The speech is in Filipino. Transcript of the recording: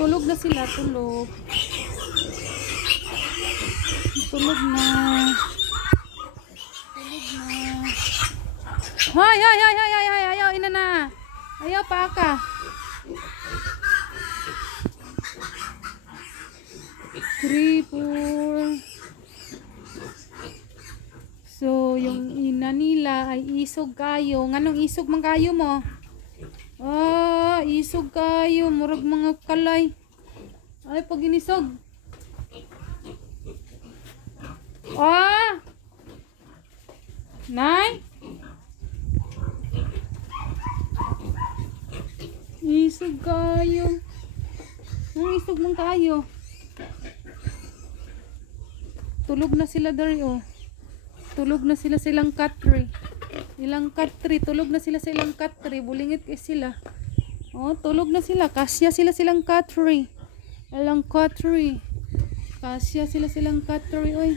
Tulog na sila, tulog. Tulog na. Tulog na. Hoy, hoy, hoy, hoy, hoy, hoy, ayaw, ina na. Ayaw pa ka. Creeper. So, yung ina nila ay isog kayo. Nganong isog man kayo mo? Ah, isog kayo. Murag mga kalay. Ay, pag inisog. Ah! Nay? Isog kayo. Ang isog man kayo. Tulog na sila dari oh. Tulog na sila silang cat tree. Ilang cat tree. Tulog na sila silang cat tree. Bulingit sila. Oh, tulog na sila. Kasya sila silang cat tree. Ilang cat tree. Kasya sila silang cat tree. Oy.